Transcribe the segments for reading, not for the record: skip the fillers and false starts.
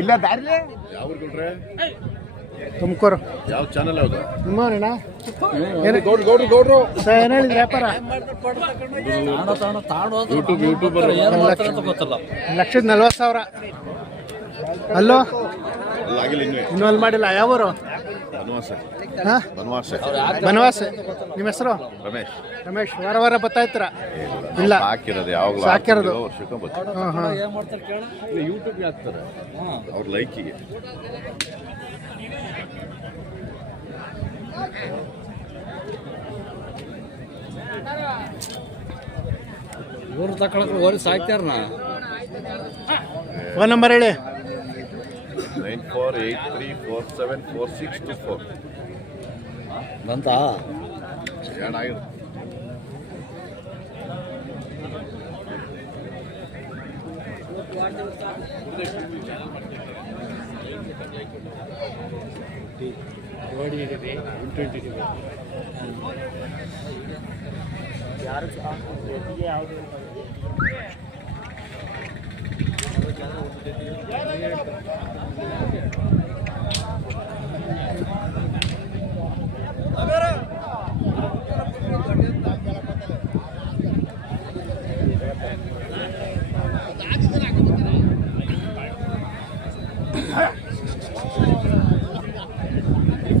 ಇಲ್ಲ ದಾರಿಲೇ ಯಾವ ಕೊಟ್ರೆ ತುಮಕೂರು ಯಾವ ಚಾನಲ್ ಯಾವುದು ನಿಮ್ಮವನೇನಾ ಏನು ಗೌಡ್ರು ಸರ್ ಏನು ಹೇಳಿದ್ರಿ ವ್ಯಾಪಾರ ಯೂಟ್ಯೂಬರ್ 1,40,000 ಅಲ್ಲೋ ಇನ್ನೂ ಅಲ್ಲಿ ಮಾಡಿಲ್ಲ ಯಾವೂರು ಬನವಾಸ ನಿಮ್ಮ ಹೆಸರು ರಮೇಶ್ ವಾರ ವಾರ ಬರ್ತಾಯಿತ್ರ ಇಲ್ಲ ಸಾಕಿರೋದು ಯೂಟ್ಯೂಬ್ಗೆ ಹಾಕ್ತಾರೆ ಅವ್ರ ಲೈಕಿಗೆ ಊರು ತಗೊಳಕ್ಕೆ ಓಡಿ ಸಾಕ್ತಾರಣ್ಣ. ಫೋನ್ ನಂಬರ್ ಹೇಳಿ. 9483474624 ಬಂತಾ ಏನಾಗಿದೆ ಓಡಿ ಇದೆ 120 ಯಾರು ಯಾವುದು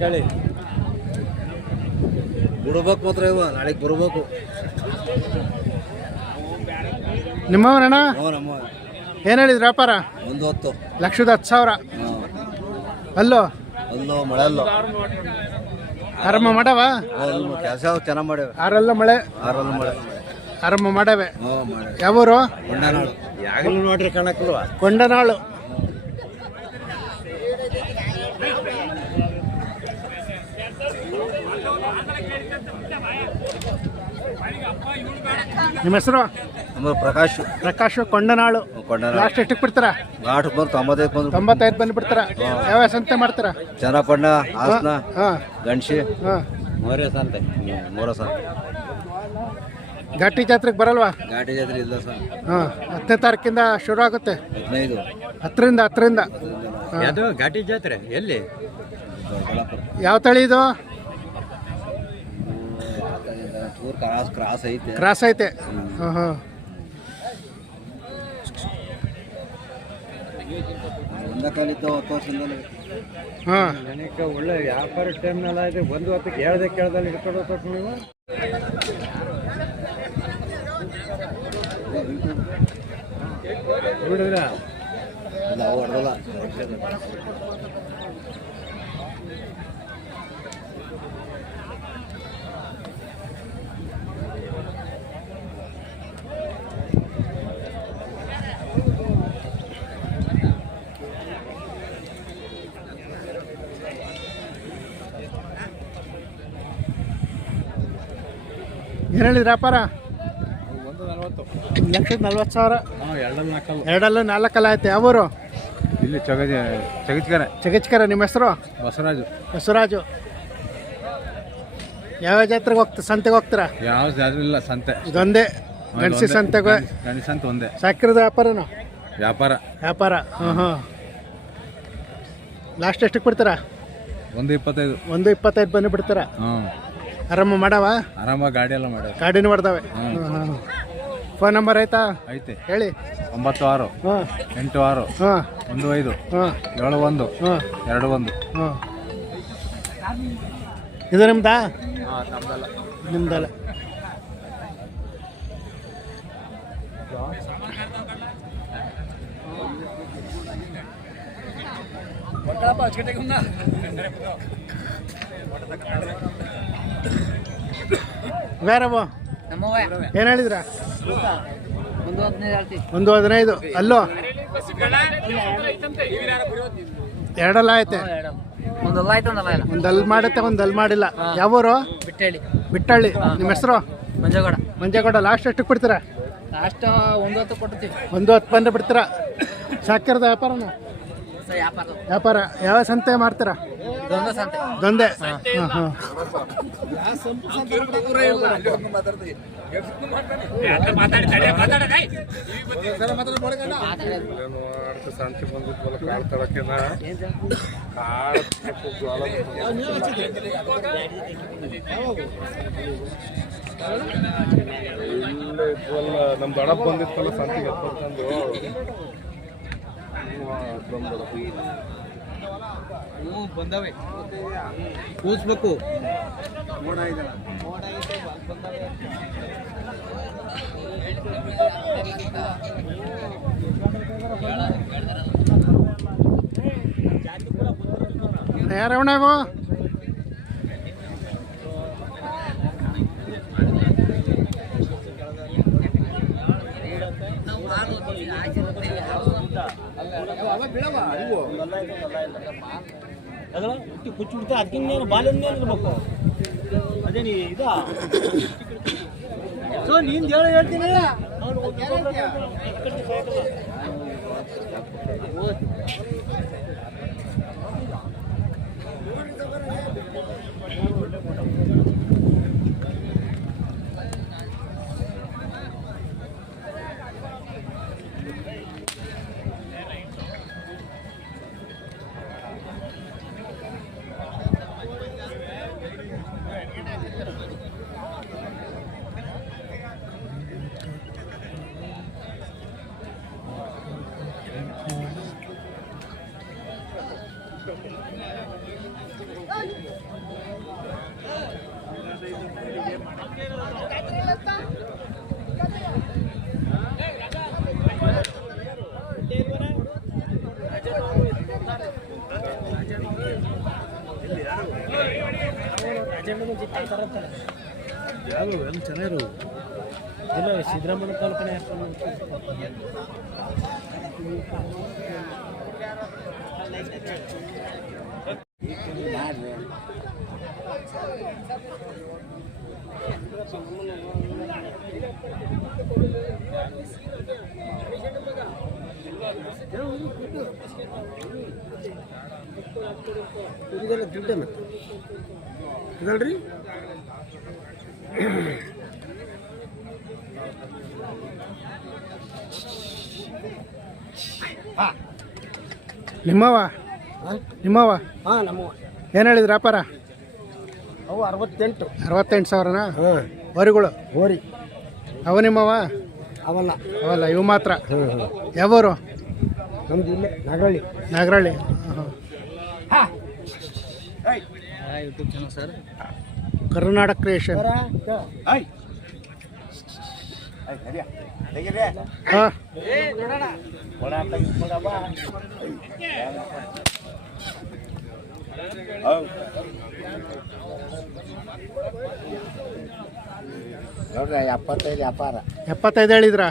ಹೇಳಿ ಬಿಡ್ಬೇಕು ಮಾತ್ರ ಇವ ನಾಳೆಗೆ ಬರ್ಬೇಕು. ನಿಮ್ಮವನಣ್ಣ ಏನು ಹೇಳಿದ್ರು ವ್ಯಾಪಾರ? 1,10,00,000 ಅಲ್ಲೋ ಅಲ್ಲೋ ಮಳೆ ಅಲ್ಲೋ ಆರಂಭ ಮಾಡವ ಕೆಲಸ ಚೆನ್ನಾಗಿ ಮಾಡ್ಯಾವ. ಆರಲ್ಲ ಮಳೆ ಆರಂಭ ಮಾಡವೆ. ಯಾವೂರು? ಕೊಂಡನಾಳು. ಯಾಗಲೂ ನೋಡ್ರಿ ಕಾಣಕ್ಕಲ್ವಾ? ಕೊಂಡನಾಳು. ನಿಮ್ಮ ಹೆಸರು? ಪ್ರಕಾಶ್ ಕೊಂಡನಾಳು. ಲಾಸ್ಟ್ ಎಷ್ಟಕ್ಕೆ ಬಿಡ್ತಾರ? ಲಾಸ್ಟ್ ಬಂದು 95 ಬಂದು ಬಿಡ್ತಾರ. ಯಾವ ಸಂತೆ ಮಾಡ್ತಾರ? ಚನ್ನಪಣ್ಣ, ಹಾಸನ, ಗಣಸಿ, ಮೂರೇ ಸಂತೆ. ಘಾಟಿ ಜಾತ್ರೆಗೆ ಬರಲ್ವಾ? ಘಾಟಿ ಜಾತ್ರೆ ಇಲ್ಲ ಸರ್. 10ನೇ ತಾರೀಕಿಂದ ಶುರು ಆಗುತ್ತೆ. 15 10ರಿಂದ ಅದು ಘಾಟಿ ಜಾತ್ರೆ ಎಲ್ಲಿ? ಯಾವ ತಳಿ ಇದು? ಕ್ರಾಸ್ ಐತೆ. ನನಗೆ ಒಳ್ಳೆ ವ್ಯಾಪಾರ ಟೈಮ್ನೆಲ್ಲ ಇದೆ. 1 ಹೊತ್ತಿಗೆ ಹೇಳ್ದೆ ಕೇಳ್ದಲ್ಲಿ ಹಿಡ್ಕೊಂಡು ಹೋಗ್ಬೇಕು ನೀವು. ಬಿಡಿದ್ರ ನಾವು ಹೊಡೆದಲ್ಲ. ಏನು ಹೇಳಿದ್ರಿ ವ್ಯಾಪಾರ? 1,40,000. ಎರಡಲ್ಲೂ 4 ಆಯ್ತು. ಯಾವೂರು? ಇಲ್ಲಿ ಚಗಚ್ಕರ. ನಿಮ್ಮ ಹೆಸರು? ಬಸವರಾಜು. ಯಾವ ಜಾತ್ರೆಗೆ ಸಂತೆಗೆ ಹೋಗ್ತೀರಾ? ಯಾವ ಜಾತ್ರೆ ಇಲ್ಲ, ಸಂತೆ ಇದೊಂದೇ. ಗಣಸಿ ಸಂತೆಗೆ ಒಂದೇ. ಸಾಕಿರೋದು ವ್ಯಾಪಾರನ? ವ್ಯಾಪಾರ. ಲಾಸ್ಟ್ ಎಷ್ಟಕ್ಕೆ ಬಿಡ್ತಾರ? 1,25 ಬಂದು ಬಿಡ್ತಾರ. ಆರಾಮ ಮಾಡವ? ಗಾಡಿನೂ ಮಾಡ್ದಾವೆ. ಫೋನ್ ನಂಬರ್ ಐತಾ? ಹೇಳಿ. 96 86 15 71 21. ಇದು ನಿಮ್ದಾ? ನಿಮ್ದಲ್ಲ. ಬೇರವು ನಮ್ಮವ್ವ ಏನು ಹೇಳಿದ್ರ? ಒಂದು 15 ಹೇಳ್ತೀವಿ. 1.15. ಅಲ್ಲೋ ಎರಡಲ್ಲ ಐತೆ. ಒಂದು ಅಲ್ಲ ಆಯ್ತು, ಒಂದಲ್ಲ ಇಲ್ಲ. ಒಂದು ಅಲ್ಲಿ ಮಾಡುತ್ತೆ, ಒಂದು ಅಲ್ಲಿ ಮಾಡಿಲ್ಲ. ಯಾವೂರು? ಬಿಟ್ಟೇಳಿ ಬಿಟ್ಟಳ್ಳಿ. ನಿಮ್ಮ ಹೆಸರು? ಮಂಜಗೌಡ. ಮಂಜೇಗೌಡ. ಲಾಸ್ಟ್ ಎಷ್ಟಕ್ಕೆ ಬಿಡ್ತೀರಾ? ಲಾಸ್ಟ್ 1 ಕೊಡ್ತೀವಿ. 1.10 ಬಂದ್ರೆ ಬಿಡ್ತೀರಾ? ಸಾಕಿರದ ವ್ಯಾಪಾರನ? ವ್ಯಾಪಾರ ವ್ಯಾಪಾರ ಯಾವ ಸಂತೆ ಮಾಡ್ತೀರಾ? ಇದೊಂದು ಸಂತೆ. ಇದೊಂದೇ. ಹಾಂ ಹಾಂ. ಶಾಂತಿ ಬಂದಿದ್ವಲ್ಲ ಕಾಳು ತಳಕೆನ ಇದ್ವಲ್ಲ ನಮ್ಮ ದೊಡ್ಡಪ್ಪ ಬಂದಿತ್ತಲ್ಲ ಶಾಂತಿಗೆ ಎತ್ಕೊಂಡ್ರು ಬಂದವೆ ಕೂಸ್ಬೇಕು. ಯಾರವಣವು? ಕುಚ್ಚಿಬಿಡ್ತಾ ಅದಕ್ಕಿನ್ನೇನು ಬಾಲ್ಯನ್ನೇ ಇರ್ಬೇಕು. ಅದೇ ನೀ ಇದಾ ಸೊ ನೀನು ಹೇಳ್ತೀನಿ. ಯಾರು ಎಲ್ಲ ಚೆನ್ನಾಗಿರು ಇಲ್ಲ ಸಿದ್ದರಾಮಯ್ಯ ತಾಲೂಕನೇ ಇದೆಲ್ಲ ದುಡ್ಡೆ ಮತ್ತೆ ಇದಲ್ರಿ. ನಿಮ್ಮವ ನಿಮ್ಮವ ಹಾಂ ನಮ್ಮವ್ವ. ಏನು ಹೇಳಿದ್ರು ವ್ಯಾಪಾರ? ಅವು 68. 68,000ನಾ? ಹಾಂ ವರಿಗಳು ಹೋರಿ ಅವ ನಿಮ್ಮವ? ಅವಲ್ಲ ಅವಲ್ಲ, ಇವು ಮಾತ್ರ. ಯಾವೂರು? ನಮ್ದು ಇಲ್ಲೇ Nagaralli. Nagaralli. YouTube channel sir Karnataka creation. ಹಾಂ ನೋಡ್ರಿ 75 ವ್ಯಾಪಾರ. 75 ಹೇಳಿದ್ರಾ?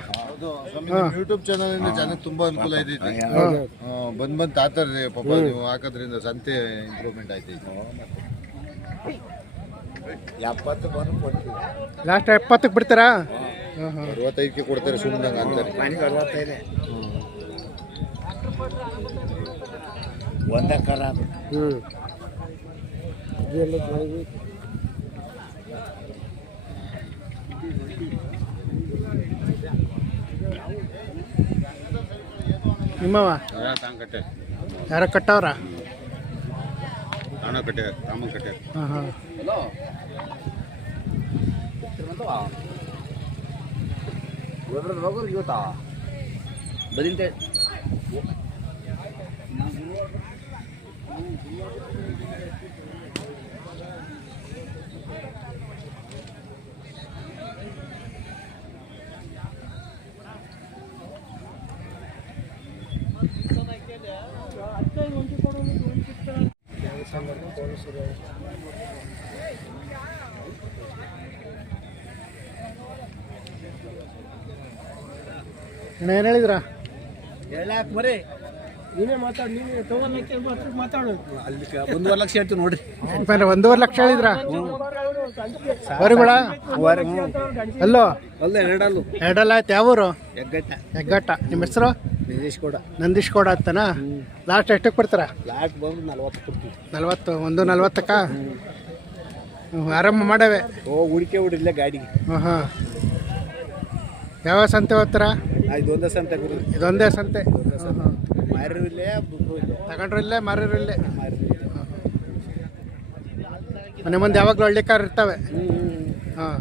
ಯೂಟ್ಯೂಬ್ ಚಾನಲ್ ಇಂದ ಜನಕ್ಕೆ ತುಂಬಾ ಅನುಕೂಲ ಐತೈತಿ. ಬಂದ್ ತಾತಾರ್ರಿ ಪಾಪ ನೀವು ಹಾಕೋದ್ರಿಂದ ಸಂತೆ ಇಂಪ್ರೂವ್ಮೆಂಟ್ ಐತೈತಿ. 70 ಬಂದು ಕೊಡ್ತೀವಿ. ಲಾಸ್ಟ್ 70ಕ್ಕೆ ಬಿಡ್ತೀರಾ? 65ಕ್ಕೆ ಕೊಡ್ತಾರೆ ಸುಮ್ಮನೆ ಅಂತಾರೆ. ಮನೆಗೆ 65 ಒಂದೇ ಕರ. ನಿಮ್ಮವ ಕಟ್ಟೆ ಯಾರ ಕಟ್ಟವ್ರ? ತಾಣ ಕಟ್ಟೆ ತಾಮನ್ ಕಟ್ಟೆ. ಹಾಂ ಹಾಂ. ಬದಿಂತೆ ಅಣ್ಣ ಏನು ಹೇಳಿದ್ರಾ? ಹೇಳಕ್ ಬರೀ ನೀನೇ ಮಾತಾಡು, ನೀನೇ ತಗೊಂಡ್ಲಕ್ಕೆ ಮಾತಾಡು. ಅಲ್ಲಿ 1.5 ಲಕ್ಷ ಹೇಳ್ತೀವಿ ನೋಡ್ರಿ. 1.5 ಲಕ್ಷ ಹೇಳಿದ್ರಾ? ಹೊರಗುಳ ಅಲ್ಲೋ ಅಲ್ಲ ಎರಡಲ್ಲು ಎರಡಲ್ಲ ಆಯ್ತು. ಯಾವೂರು? ಹೆಗ್ಗಟ್ಟ ಹೆಗ್ಗಟ್ಟ. ನಿಮ್ಮ ಹೆಸರು? ನಿದೇಶ್ ಕೂಡ ನಂದೀಶ್ ಗೌಡ ಅಂತನಾ? ಲಾಸ್ಟ್ ಎಷ್ಟಕ್ಕೆ ಬರ್ತಾರಾ? ಲಾಸ್ಟ್ ಬಂದು 40 ಕೊಡ್ತೀವಿ. 40 1.40ಕ್ಕ? ಆರಂಭ ಮಾಡವೆ. ಹುಡಿಕೆ ಹುಡಿಲ್ಲ ಗಾಡಿಗೆ. ಹಾಂ ಹಾಂ. ಯಾವ ಸಂತೆ ಹೋಗ್ತಾರಾ? ಇದೊಂದೇ ಸಂತೆ ಗುರು, ಇದೊಂದೇ ಸಂತೆ. ಮಾರಿರು ಇಲ್ಲೇ ತಗೊಂಡ್ರು ಇಲ್ಲೇ, ಮಾರಿರು ಇಲ್ಲೇ. ಮನೆ ಮುಂದೆ ಯಾವಾಗಲೂ ಹಳ್ಳಿ ಕಾರ್ ಇರ್ತವೆ. ಹಾಂ.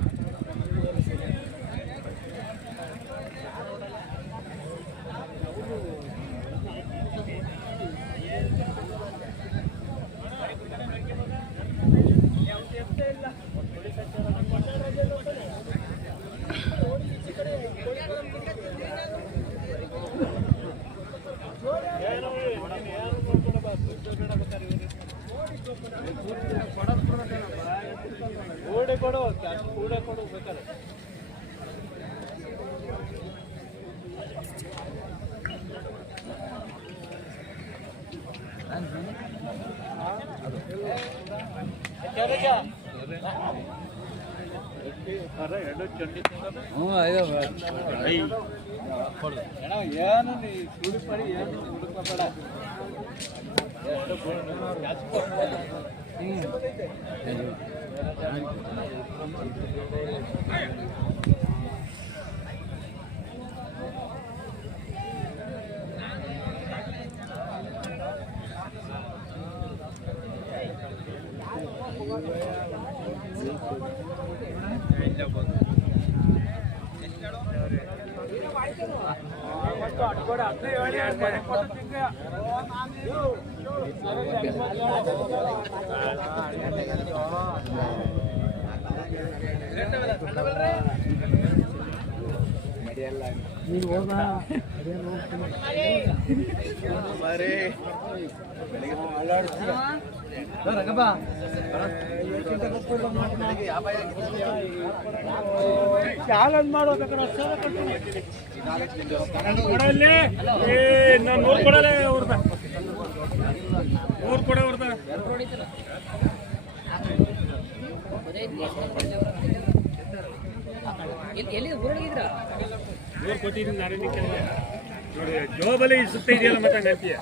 ಜೋಬಲ್ಲಿ ಸುತ್ತ ಇದೆಯಲ್ಲ ಮತ್ತೆ ಅಂತೀಯ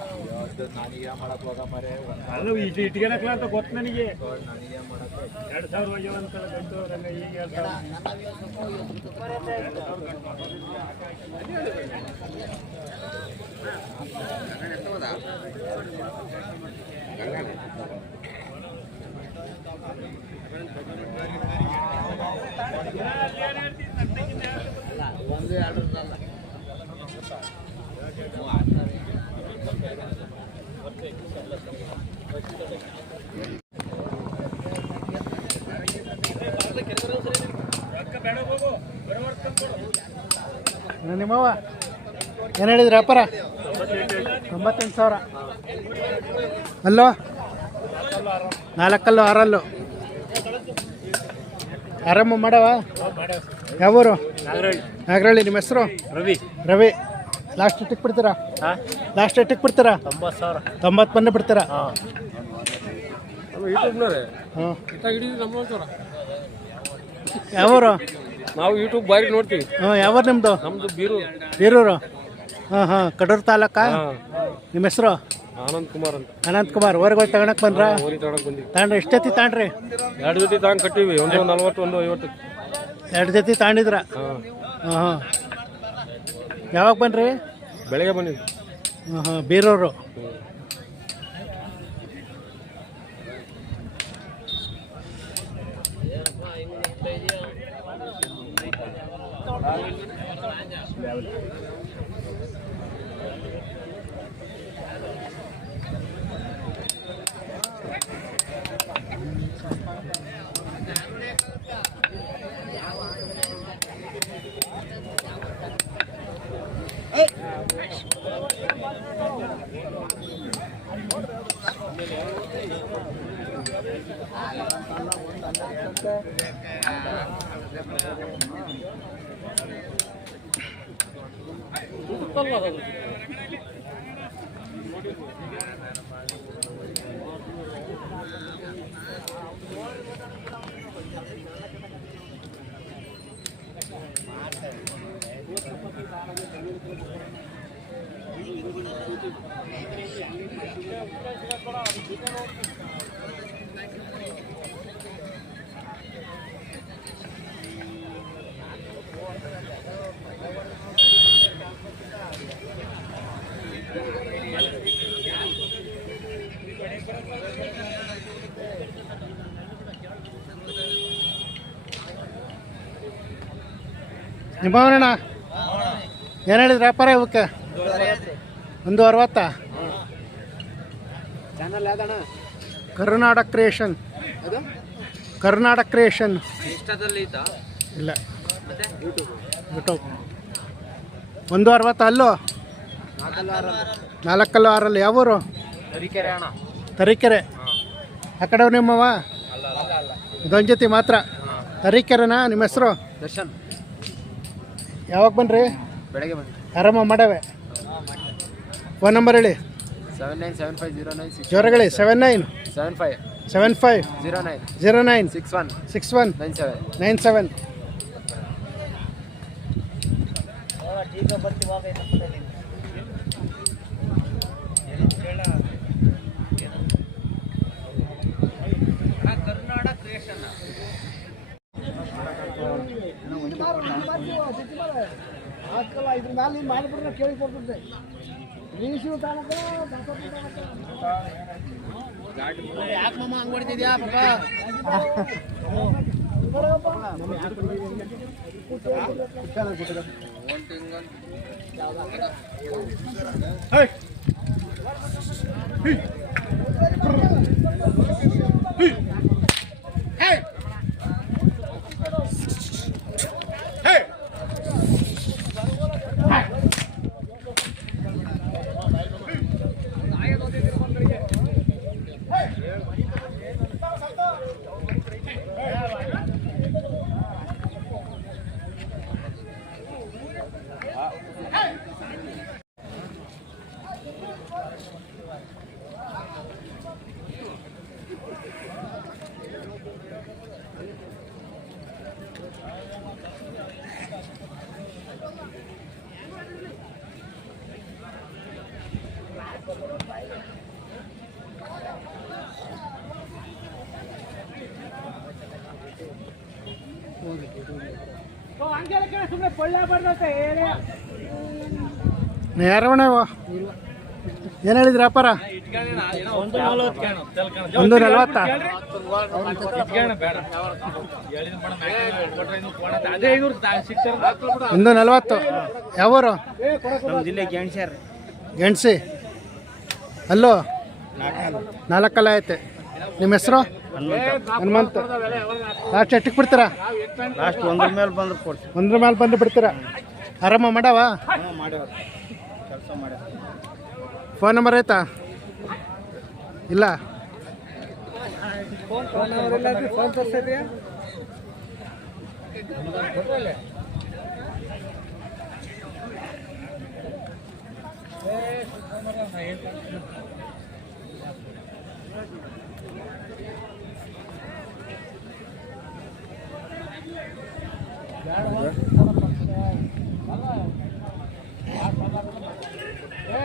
ಅಲ್ಲ ಇಟ್ಕೊಳಕ್ಲ ಅಂತ ಗೊತ್ತು ನನಗೆ. 2,000 ಹೋಗ್ಯವಂತಲ್ಲ ಗಂಟು ಈಗ 2,000 ನಿಮ್ಮವ ಏನು ಹೇಳಿದ್ರಿ ವ್ಯಾಪಾರ? 98,000. ಅಲ್ಲೋ 4 6 ಆರಂಭ ಮಾಡವ? ಯಾವೂರು? ನಾಗರಹಳ್ಳಿ. ನಿಮ್ಮ ಹೆಸರು? ರವಿ. ರವಿ. ಲಾಸ್ಟ್ ಎಷ್ಟಕ್ಕೆ ಬಿಡ್ತೀರಾ? ಲಾಸ್ಟ್ ಎಷ್ಟಕ್ಕೆ ಬಿಡ್ತೀರಾ? 90 ಬಂದು ಬಿಡ್ತೀರಾ? ಹಾಂ. ಯಾವೂರು? ನಾವು ಯೂಟ್ಯೂಬ್ ಬಾರಿ ನೋಡ್ತೀವಿ. ಹಾಂ. ಯಾವೂರು ನಿಮ್ಮದು? ನಮ್ದು ಬೀರೂರು. ಬೀರೂರು. ಹಾಂ ಹಾಂ. ಕಡೂರು ತಾಲೂಕಾ? ನಿಮ್ಮ ಹೆಸರು? ಆನಂದ್ ಕುಮಾರ್ ಅಂತ. ಅನಂತ್ ಕುಮಾರ್. ಹೊರಗೆ ಹೋಗಿ ತಗೊಳಕ್ ಬಂದ್ರಾ? ಹೋರಿ ತಗೊಳಕ್ ಬಂದಿವಿ. ತಗೊಂಡ್ರಿ? ಎಷ್ಟೊತ್ತಿ ತಗೊಂಡ್ರಿ? 2 ಜೊತೆ ತಗೊಂಡ್ ಕಟ್ಟಿವಿ. ಒಂದು 40 ಒಂದು 50. 2 ಜೊತೆ ತಗೊಂಡಿದ್ರ? ಹಾಂ ಹಾಂ. ಯಾವಾಗ ಬನ್ರಿ? ಬೆಳಗ್ಗೆ ಬಂದಿದ್ವಿ. ಹಾಂ ಹಾಂ. ಬೀರೂರು. ನಿಮ್ಮವನಣ್ಣ ಏನು ಹೇಳಿದ್ರಿ ವ್ಯಾಪಾರ ಇವಕ್ಕೆ 160. ಚಾನಲ್ ಯಾವ್ದಣ್ಣ? ಕರ್ನಾಟಕ ಕ್ರಿಯೇಷನ್. ಕರ್ನಾಟಕ ಕ್ರಿಯೇಷನ್ ಇಷ್ಟದಲ್ಲಿ ಇದ್ದ ಇಲ್ಲ ಯೂಟ್ಯೂಬ್. 160 ಅಲ್ಲೋ 4 6 ಯಾವೂರು? ತರೀಕೆರೆ ಅಣ್ಣ. ತರೀಕೆರೆ. ಆ ಕಡೆ ನಿಮ್ಮವ ಇದೊಂದು ಜೊತೆ ಮಾತ್ರ. ತರೀಕೆರೆನಾ ನಿಮ್ಮ ಹೆಸರು? ದರ್ಶನ್. ಯಾವಾಗ ಬನ್ನಿರಿ? ಬೆಳಗ್ಗೆ ಬಂದು ಆರಾಮ ಮಾಡವೆ. ಫೋನ್ ನಂಬರ್ ಹೇಳಿ. 797509 ಜೋರಗಳಿ. 79 75 75 09 09 61 61 97. 97. ಕರ್ನಾಟಕ ಕ್ರಿಯೇಷನ್. ಇದ್ರ ಮೇಲೆ ನೀನು ಮಾಡಿಬಿಟ್ರೆ ಕೇಳಿ ಕೊಡ್ತದೆ. ಯಾಕೆ ಮಮ್ಮ ಹಂಗೆ ಮಾಡ್ತಿದ್ಯಾ ಪಾಪ? ಯಾರವಣ ಏನು ಹೇಳಿದ್ರಿ ವ್ಯಾಪಾರ? 140. ಒಂದು 40. ಯಾವೂರು? ನಮ್ಮ ಜಿಲ್ಲೆ ಗೆಣಸ್ಯಾರ. ಗೆಣಸಿ ಅಲ್ಲೋ 4 ಐತೆ. ನಿಮ್ಮ ಹೆಸರು? ಹನುಮಂತ. ಲಾಸ್ಟ್ ಎಷ್ಟಕ್ಕೆ ಬಿಡ್ತೀರಾ? ಲಾಸ್ಟ್ 1 ಮೇಲೆ ಬಂದ್ರೆ ಕೊಡ್ತೀವಿ. 1 ಮೇಲೆ ಬಂದು ಬಿಡ್ತೀರಾ? ಆರಾಮ ಮಾಡವ? ಮಾಡ್ಯಾವ ಕೆಲಸ ಮಾಡ್ಯಾವ. ಫೋನ್ ನಂಬರ್ ಆಯ್ತಾ? ಇಲ್ಲ. ಫೋನ್ ತರ್ಸಿದ್ಯಾ?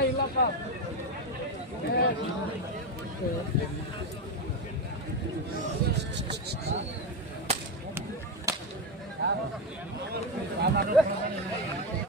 ಇಲ್ಲಪ್ಪ